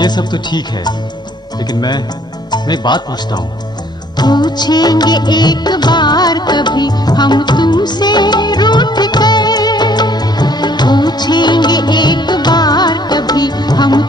ये सब तो ठीक है, लेकिन मैं एक बात पूछता हूँ। पूछेंगे एक बार कभी हम तुमसे रूठ कर, पूछेंगे एक बार कभी हम